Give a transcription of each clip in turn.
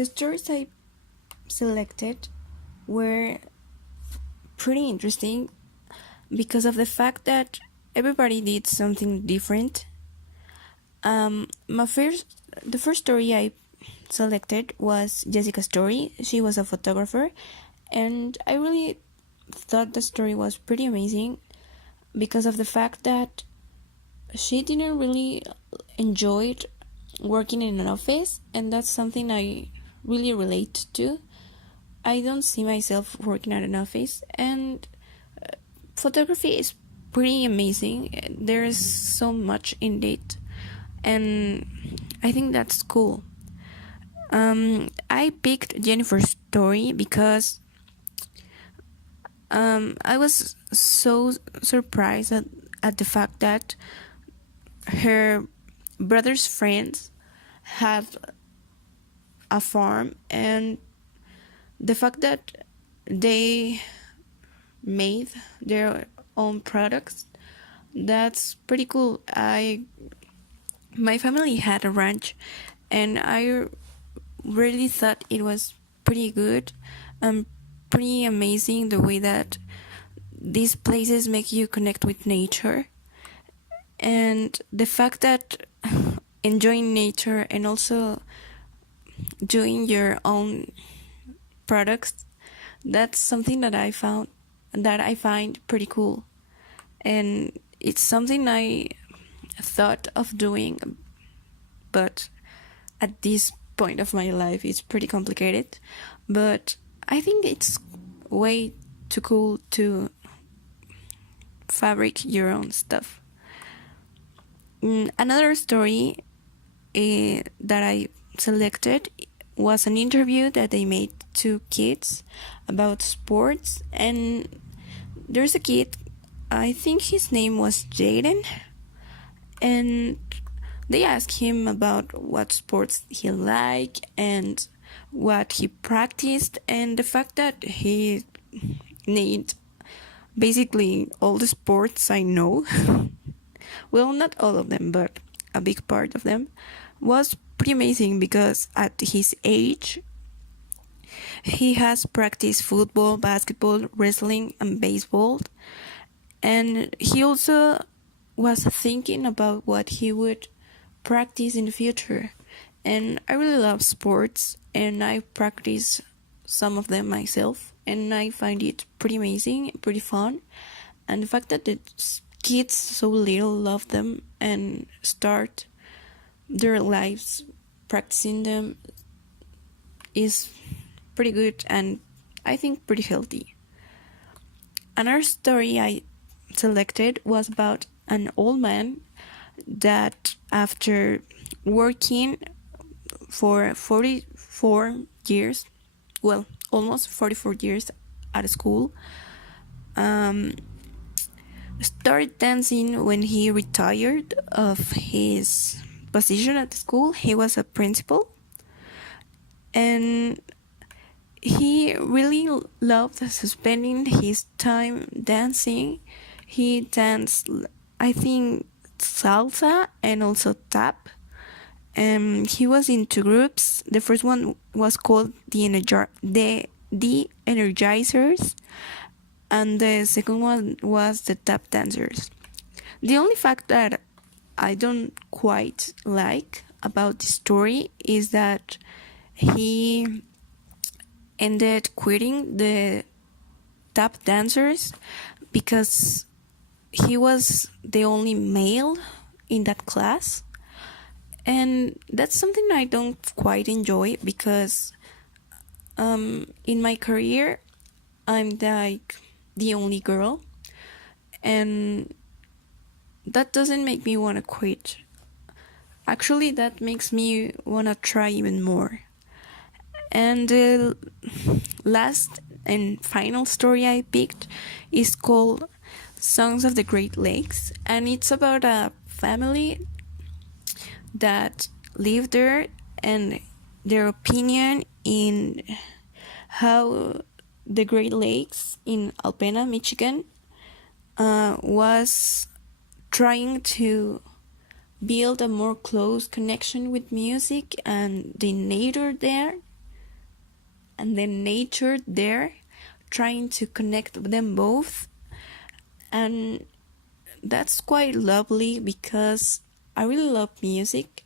The stories I selected were pretty interesting because of the fact that everybody did something different. The first story I selected was Jessica's story. She was a photographer, and I really thought the story was pretty amazing because of the fact that she didn't really enjoy working in an office, and that's something I really relate to. I don't see myself working at an office, and photography is pretty amazing. There's so much in it, and I think that's cool. I picked Jennifer's story because I was so surprised at the fact that her brother's friends have a farm, and the fact that they made their own products, that's pretty cool. My family had a ranch, and I really thought it was pretty good and pretty amazing the way that these places make you connect with nature, and the fact that enjoying nature and also doing your own products, that's something that I find pretty cool, and it's something I thought of doing, but at this point of my life it's pretty complicated. But I think it's way too cool to fabric your own stuff. Another story that I selected was an interview that they made to kids about sports, and there's a kid, I think his name was Jaden, and they asked him about what sports he liked and what he practiced, and the fact that he named basically all the sports I know well, not all of them, but a big part of them, was pretty amazing because at his age he has practiced football, basketball, wrestling, and baseball, and he also was thinking about what he would practice in the future. And I really love sports, and I practice some of them myself, and I find it pretty amazing, pretty fun. And the fact that the kids so little love them and start their lives practicing them is pretty good, and I think pretty healthy. Another story I selected was about an old man that, after working for 44 years, well, almost 44 years at school, started dancing when he retired of his position at the school. He was a principal, and he really loved spending his time dancing. He danced, I think, salsa and also tap. He was in two groups. The first one was called the Energizers, and the second one was the tap dancers. The only fact that I don't quite like about the story is that he ended quitting the tap dancers because he was the only male in that class, and that's something I don't quite enjoy because in my career I'm like the only girl, and that doesn't make me want to quit. Actually, that makes me want to try even more. And the last and final story I picked is called Songs of the Great Lakes, and it's about a family that live there and their opinion in how the Great Lakes in Alpena, Michigan, was trying to build a more close connection with music and the nature there. and then nature there, trying to connect them both. And that's quite lovely because I really love music,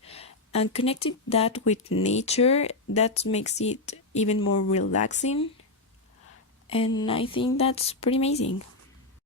and connecting that with nature, that makes it even more relaxing. And I think that's pretty amazing.